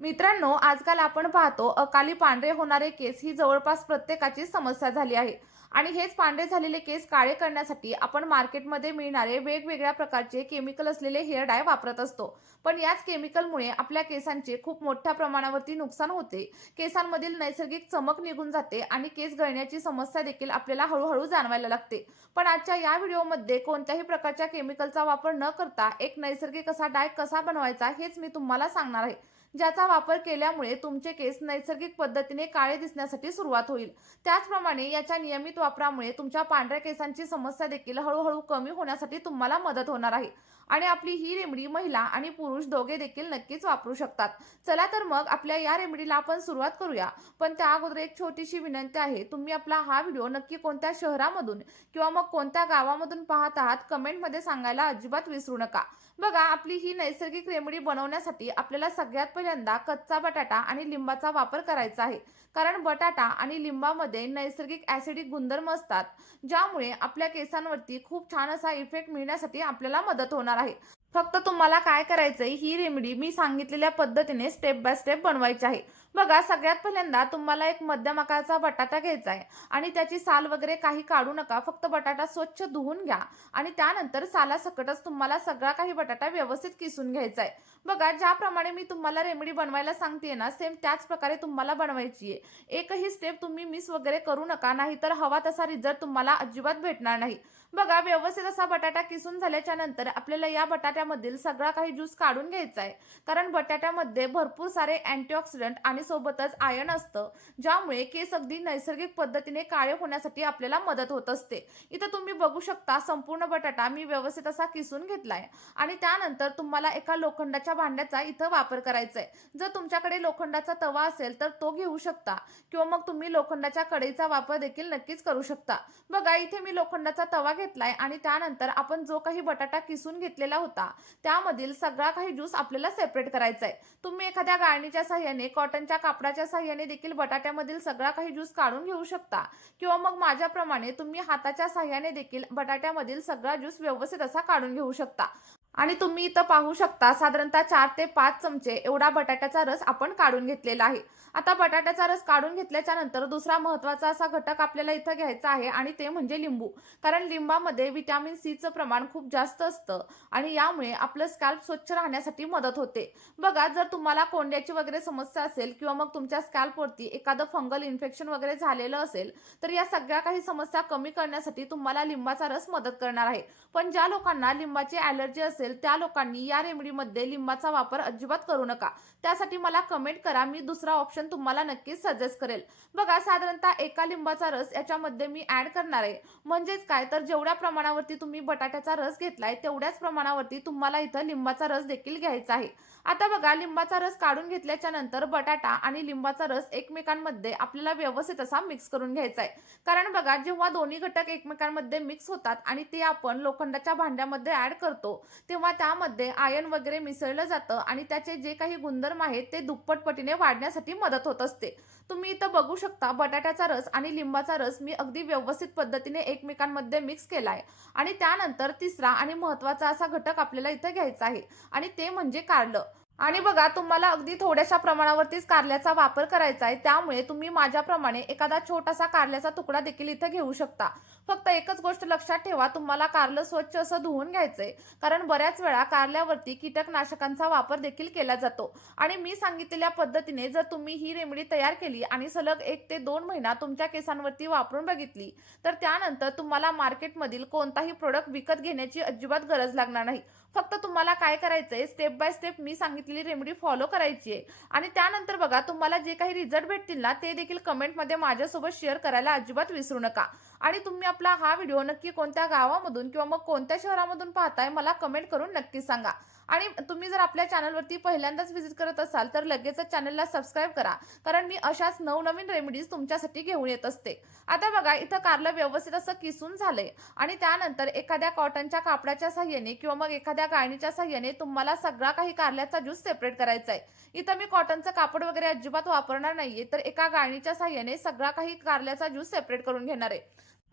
मित्रांनो, आजकाल आपण पाहतो अकाली पांढरे होणारे केस ही जवळपास प्रत्येकाची समस्या झाली आहे. आणि हेच पांढरे झालेले केस काळे करण्यासाठी आपण मार्केटमध्ये मिळणारे वेगवेगळ्या प्रकारचे केमिकल असलेले हेअर डाय वापरत असतो. पण याच केमिकलमुळे आपल्या केसांचे खूप मोठ्या प्रमाणावरती नुकसान होते. केसांमधील नैसर्गिक चमक निघून जाते आणि केस गळण्याची समस्या देखील आपल्याला हळूहळू जाणवायला लागते. पण आजच्या या व्हिडिओमध्ये कोणत्याही प्रकारच्या केमिकलचा वापर न करता एक नैसर्गिक असा डाय कसा बनवायचा हेच मी तुम्हाला सांगणार आहे. ज्याचा वापर केल्यामुळे तुमचे केस नैसर्गिक पद्धतीने काळे दिसण्यासाठी सुरुवात होईल. त्याचप्रमाणे याच्या नियमित वापरामुळे तुमच्या पांढऱ्या केसांची समस्या देखील हळूहळू कमी होण्यासाठी तुम्हाला मदत होणार आहे. आणि आपली ही रेमेडी महिला आणि पुरुष दोघे देखील नक्कीच वापरू शकतात. चला तर मग आपल्या या रेमेडीला आपण सुरुवात करूया. पण त्या अगोदर एक छोटीशी विनंती आहे, तुम्ही आपला हा व्हिडिओ नक्की कोणत्या शहरामधून किंवा मग कोणत्या गावामधून पाहत आहात कमेंटमध्ये सांगायला अजिबात विसरू नका. बघा, आपली ही नैसर्गिक रेमेडी बनवण्यासाठी आपल्याला सगळ्यात पहिल्यांदा कच्चा बटाटा आणि लिंबाचा वापर करायचा आहे. कारण बटाटा आणि लिंबामध्ये नैसर्गिक ऍसिडिक गुणधर्म असतात, ज्यामुळे आपल्या केसांवरती खूप छान असा इफेक्ट मिळण्यासाठी आपल्याला मदत होणार आहे. फक्त तुम्हाला काय करायचंय, ही रेमेडी मी सांगितलेल्या पद्धतीने स्टेप बाय स्टेप बनवायची आहे. बघा, सगळ्यात पहिल्यांदा तुम्हाला एक मध्यम आकाराचा बटाटा घ्यायचा आहे आणि त्याची साल वगैरे काही काढू नका. फक्त बटाटा स्वच्छ धुवून घ्या आणि त्यानंतर सालासकटच तुम्हाला सगळा काही बटाटा व्यवस्थित किसून घ्यायचा आहे. बघा, ज्याप्रमाणे मी तुम्हाला रेमेडी बनवायला सांगते ना, सेम त्याच प्रकारे तुम्हाला बनवायची आहे. एकही स्टेप तुम्ही मिस वगैरे करू नका, नाहीतर हवा तसा रिझल्ट तुम्हाला अजिबात भेटणार नाही. बघा, व्यवस्थित असा बटाटा किसून झाल्याच्या नंतर आपल्याला या बटाट्यामधील सगळा काही ज्यूस काढून घ्यायचा आहे. कारण बटाट्यामध्ये भरपूर सारे अँटीऑक्सिडंट आणि सोबतच आयर्न असतं, ज्यामुळे केस अगदी नैसर्गिक पद्धतीने काळे होण्यासाठी आपल्याला मदत होत असते. इथं तुम्ही बघू शकता, संपूर्ण बटाटा मी व्यवस्थित असा किसून घेतलाय. आणि त्यानंतर तुम्हाला एका लोखंडाच्या भांड्याचा इथं वापर करायचा आहे. जर तुमच्याकडे लोखंडाचा तवा असेल तर तो घेऊ शकता किंवा मग तुम्ही लोखंडाच्या कढईचा वापर देखील नक्कीच करू शकता. बघा, इथे मी लोखंडाचा तवा घेतलाय आणि त्यानंतर आपण जो काही बटाटा किसून घेतलेला होता त्यामधील सगळा काही ज्यूस आपल्याला सेपरेट करायचा आहे. तुम्ही एखाद्या गाळणीच्या साह्याने, कॉटनच्या कापडाच्या साह्याने देखील बटाट्यामधील सगळा काही ज्यूस काढून घेऊ शकता किंवा मग माझ्याप्रमाणे तुम्ही हाताच्या साह्याने देखील बटाट्यामधील सगळा ज्यूस व्यवस्थित असा काढून घेऊ शकता. आणि तुम्ही इथं पाहू शकता, साधारणतः 4 ते 5 चमचे एवढा बटाट्याचा रस आपण काढून घेतलेला आहे. आता बटाट्याचा रस काढून घेतल्याच्या नंतर दुसरा महत्त्वाचा असा घटक आपल्याला इथं घ्यायचा आहे आणि ते म्हणजे लिंबू. कारण लिंबामध्ये व्हिटॅमिन सीचं प्रमाण खूप जास्त असतं आणि यामुळे आपलं स्कॅल्प स्वच्छ राहण्यासाठी मदत होते. बघा, जर तुम्हाला कोंड्याची वगैरे समस्या असेल किंवा मग तुमच्या स्कॅल्पवरती एखादं फंगल इन्फेक्शन वगैरे झालेलं असेल, तर या सगळ्या काही समस्या कमी करण्यासाठी तुम्हाला लिंबाचा रस मदत करणार आहे. पण ज्या लोकांना लिंबाची ॲलर्जी असेल त्या लोकांनी या रेमेडीमध्ये लिंबाचा वापर अजिबात करू नका. त्यासाठी मला कमेंट करा, मी दुसरा ऑप्शन तुम्हाला नक्कीच सजेस्ट करेल. बघा, साधारणतः एका लिंबाचा रस याच्यामध्ये मी ऍड करणार आहे. म्हणजेच काय, तर जेवढ्या प्रमाणावरती तुम्ही बटाट्याचा रस घेतलाय तेवढ्याच प्रमाणावरती तुम्हाला इथं लिंबाचा रस देखील घ्यायचा आहे. आता बघा, लिंबाचा रस काढून घेतल्याच्या नंतर बटाटा आणि लिंबाचा रस एकमेकांमध्ये आपल्याला व्यवस्थित असा मिक्स करून घ्यायचा आहे. कारण बघा, जेव्हा दोन्ही घटक एकमेकांमध्ये मिक्स होतात आणि ते आपण लोखंडाच्या भांड्यामध्ये ऍड करतो तेव्हा त्यामध्ये आयर्न वगैरे मिसळलं जातं आणि त्याचे जे काही गुणधर्म आहेत ते दुप्पट पटीने वाढण्यासाठी मदत होत असते. तुम्ही इथं बघू शकता, बटाट्याचा रस आणि लिंबाचा रस मी अगदी व्यवस्थित पद्धतीने एकमेकांमध्ये मिक्स केलाय. आणि त्यानंतर तिसरा आणि महत्त्वाचा असा घटक आपल्याला इथं घ्यायचा आहे आणि ते म्हणजे कारलं. आणि बघा, तुम्हाला अगदी थोड्याशा प्रमाणावरतीच कारल्याचा वापर करायचा आहे, त्यामुळे तुम्ही माझ्याप्रमाणे एखादा छोटासा कारल्याचा तुकडा देखील इथं घेऊ शकता. फक्त एकच गोष्ट लक्षात ठेवा, तुम्हाला कारलं स्वच्छ असं धुवून घ्यायचंय. कारण बऱ्याच वेळा कारल्यावरती कीटकनाशकांचा वापर देखील केला जातो. आणि मी सांगितलेल्या पद्धतीने जर तुम्ही ही रेमेडी तयार केली आणि सलग 1 ते 2 महिना तुमच्या केसांवरती वापरून बघितली, तर त्यानंतर तुम्हाला मार्केटमधील कोणताही प्रोडक्ट विकत घेण्याची अजिबात गरज लागणार नाही. फक्त तुम्हाला काय करायचंय, स्टेप बाय स्टेप मी सांगितलेली रेमेडी फॉलो करायची आहे. आणि त्यानंतर बघा, तुम्हाला जे काही रिझल्ट भेटतील ना, ते देखील कमेंटमध्ये माझ्यासोबत शेअर करायला अजिबात विसरू नका. आणि तुम्ही आपला हा व्हिडिओ नक्की कोणत्या गावामधून किंवा मग कोणत्या शहरामधून पाहताय मला कमेंट करून नक्की सांगा. आणि तुम्ही जर आपल्या चॅनलवरती पहिल्यांदाच व्हिजिट करत असाल तर लगेचच चॅनलला सबस्क्राईब करा, कारण मी अशाच नवनवीन रेमेडीज तुमच्यासाठी घेऊन येत असते. आता बघा, इथं कारलं व्यवस्थित असं किसून झालंय आणि त्यानंतर एखाद्या कॉटनच्या कापडाच्या साह्याने किंवा मग एखाद्या गाळणीच्या साह्याने तुम्हाला सगळा काही कारल्याचा ज्यूस सेपरेट करायचा आहे. इथं मी कॉटनचं कापड वगैरे अजिबात वापरणार नाहीये, तर एका गाळणीच्या साह्याने सगळा काही कारल्याचा ज्यूस सेपरेट करून घेणार आहे.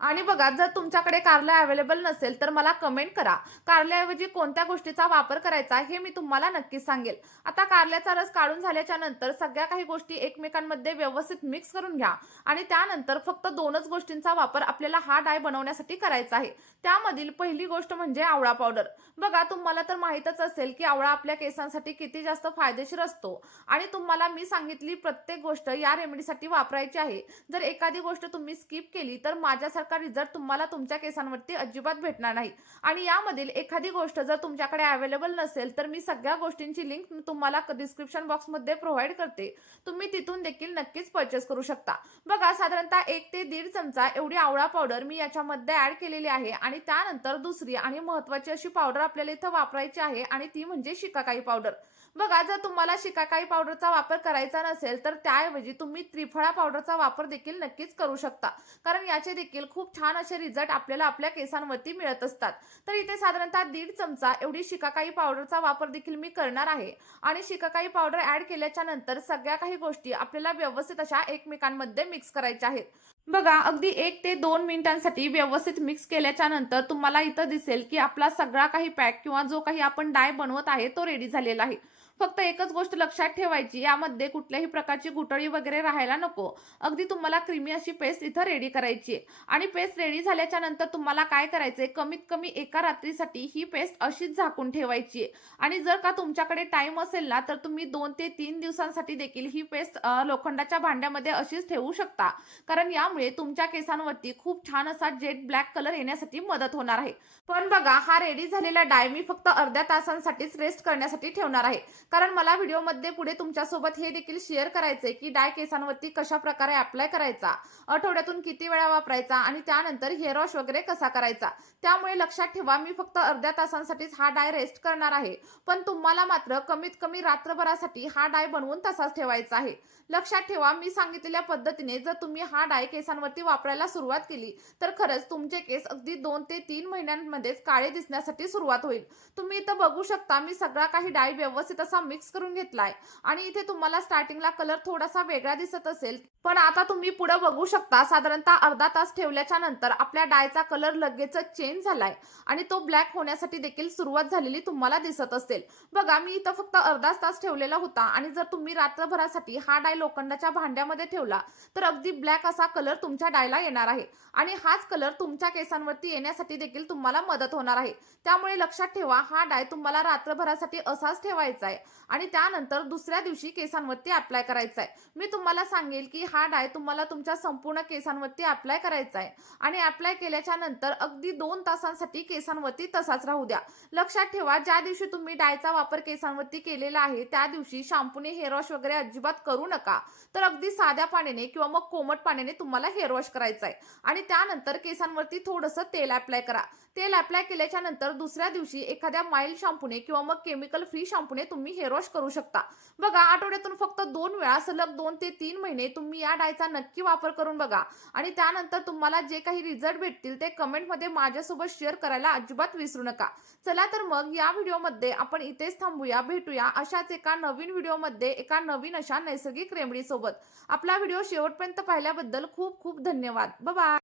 आणि बघा, जर तुमच्याकडे कारलं अवेलेबल नसेल, तर मला कमेंट करा. कारल्याऐवजी कोणत्या गोष्टीचा वापर करायचा हे मी तुम्हाला नक्कीच सांगेल. आता कारल्याचा रस काढून झाल्याच्या नंतर सगळ्या काही गोष्टी एकमेकांमध्ये व्यवस्थित मिक्स करून घ्या आणि त्यानंतर फक्त 2च गोष्टींचा वापर आपल्याला हा डाय बनवण्यासाठी करायचा आहे. त्यामधील पहिली गोष्ट म्हणजे आवळा पावडर. बघा, तुम्हाला तर माहीतच असेल, की आवळा आपल्या केसांसाठी किती जास्त फायदेशीर असतो आणि तुम्हाला मी सांगितली प्रत्येक गोष्ट या रेमेडीसाठी वापरायची आहे. जर एखादी गोष्ट तुम्ही स्किप केली तर माझ्यासारखा रिझल्ट तुम्हाला तुमच्या केसांवरती अजिबात भेटणार नाही. आणि यामधील एखादी गोष्ट जर तुमच्याकडे अवेलेबल नसेल तर मी सगळ्या गोष्टींची लिंक तुम्हाला डिस्क्रिप्शन बॉक्समध्ये प्रोव्हाइड करते. तुम्ही तिथून देखील नक्कीच परचेस करू शकता. बघा, साधारणतः 1 ते 1.5 चमचा एवढी आवळा पावडर मी याच्यामध्ये ऍड केलेली आहे आणि त्यानंतर दुसरी आणि महत्त्वाची अशी पावडर आपल्याला इथं वापरायची आहे आणि ती म्हणजे शिकाकाई पावडर. बघा, जर तुम्हाला शिकाकाई पावडरचा वापर करायचा नसेल तर त्याऐवजी तुम्ही त्रिफळा पावडरचा वापर देखील नक्कीच करू शकता. कारण याचे देखील खूप छान असे रिझल्ट आपल्याला आपल्या केसांवरती मिळत असतात. तर इथे साधारणतः 1.5 चमचा एवढी शिकाकाई पावडरचा वापर देखील मी करणार आहे आणि शिकाकाई पावडर ऍड केल्याच्या नंतर सगळ्या काही गोष्टी आपल्याला व्यवस्थित अशा एकमेकांमध्ये मिक्स करायच्या आहेत. बघा, अगदी 1 ते 2 मिनिटांसाठी व्यवस्थित मिक्स केल्याच्या नंतर तुम्हाला इथं दिसेल, की आपला सगळा काही पॅक किंवा जो काही आपण डाय बनवत आहे तो रेडी झालेला आहे. फक्त एकच गोष्ट लक्षात ठेवायची, यामध्ये कुठल्याही प्रकारची गुठळी वगैरे राहायला नको. अगदी तुम्हाला क्रीमी अशी पेस्ट इथं रेडी करायची आहे आणि पेस्ट रेडी झाल्याच्या नंतर तुम्हाला काय करायचंय, कमीत कमी एका रात्रीसाठी ही पेस्ट अशीच झाकून ठेवायची आहे आणि जर का तुमच्याकडे टाईम असेल ना, तर तुम्ही 2 ते 3 दिवसांसाठी देखील ही पेस्ट लोखंडाच्या भांड्यामध्ये अशीच ठेवू शकता. कारण यामुळे तुमच्या केसांवरती खूप छान असा जेट ब्लॅक कलर येण्यासाठी मदत होणार आहे. पण बघा, हा रेडी झालेला डाय मी फक्त अर्ध्या तासांसाठीच रेस्ट करण्यासाठी ठेवणार आहे. कारण मला व्हिडिओमध्ये पुढे तुमच्यासोबत हे देखील शेअर करायचंय, की डाय केसांवरती कशाप्रकारे अप्लाय करायचा, आठवड्यातून किती वेळा वापरायचा आणि त्यानंतर हेअर वॉश वगैरे कसा करायचा. त्यामुळे लक्षात ठेवा, मी फक्त अर्ध्या तासांसाठीच हा डाय रेस्ट करणार आहे. पण तुम्हाला मात्र कमीत कमी रात्रभरासाठी हा डाय बनवून तसाच ठेवायचा आहे. लक्षात ठेवा, मी सांगितलेल्या पद्धतीने जर तुम्ही हा डाय केसांवरती वापरायला सुरुवात केली तर खरंच तुमचे केस अगदी 2 ते 3 महिन्यांमध्येच काळे दिसण्यासाठी सुरुवात होईल. तुम्ही इथं बघू शकता, मी सगळा काही डाय व्यवस्थित असा मिक्स करून घेतलाय आणि इथे तुम्हाला स्टार्टिंगला कलर थोडासा वेगळा दिसत असेल, पण आता तुम्ही पुढे बघू शकता, साधारणतः अर्धा तास ठेवल्याच्या नंतर आपल्या डायचा कलर लगेचच चेंज झालाय आणि तो ब्लॅक होण्यासाठी देखील सुरुवात झालेली तुम्हाला दिसत असेल. बघा, मी इथं फक्त अर्धाच तास ठेवलेला होता आणि जर तुम्ही रात्रभरासाठी हा डाय लोखंडाच्या भांड्यामध्ये ठेवला तर अगदी ब्लॅक असा कलर तुमच्या डायला येणार आहे आणि हाच कलर तुमच्या केसांवरती येण्यासाठी देखील तुम्हाला मदत होणार आहे. त्यामुळे लक्षात ठेवा, हा डाय तुम्हाला रात्रभरासाठी असाच ठेवायचा आहे आणि त्यानंतर दुसऱ्या दिवशी केसांवरती अप्लाय करायचा आहे. मी तुम्हाला सांगेल, की हा डाय तुम्हाला तुमच्या संपूर्ण केसांवरती अप्लाय करायचा आहे आणि अप्लाय केल्याच्या नंतर अगदी 2 तासांसाठी केसांवरती तसाच राहू द्या. लक्षात ठेवा, ज्या दिवशी तुम्ही डायचा वापर केसांवरती केलेला आहे त्या दिवशी शॅम्पूने हेअर वॉश वगैरे अजिबात करू नका. तर अगदी साध्या पाण्याने किंवा मग कोमट पाण्याने तुम्हाला हेअर वॉश करायचा आहे आणि त्यानंतर केसांवरती थोडंसं तेल अप्लाय करा. तेल अप्लाय केल्याच्या नंतर दुसऱ्या दिवशी एखाद्या माइल्ड शॅम्पूने किंवा मग केमिकल फ्री शॅम्पूने तुम्ही हेअर वॉश करू शकता. बघा, आठवड्यातून फक्त 2 वेळा सलग 2 ते 3 महिने तुम्ही या डायचा नक्की वापर करून बघा आणि त्यानंतर तुम्हाला जे काही रिझल्ट भेटतील ते कमेंटमध्ये माझ्यासोबत शेअर करायला अजिबात विसरू नका. चला तर मग या व्हिडिओमध्ये आपण इथेच थांबूया. भेटूया अशाच एका नवीन व्हिडिओमध्ये एका नवीन अशा नैसर्गिक रेमेडी सोबत. आपला व्हिडिओ शेवटपर्यंत पाहिल्याबद्दल खूप खूप धन्यवाद. Bye bye.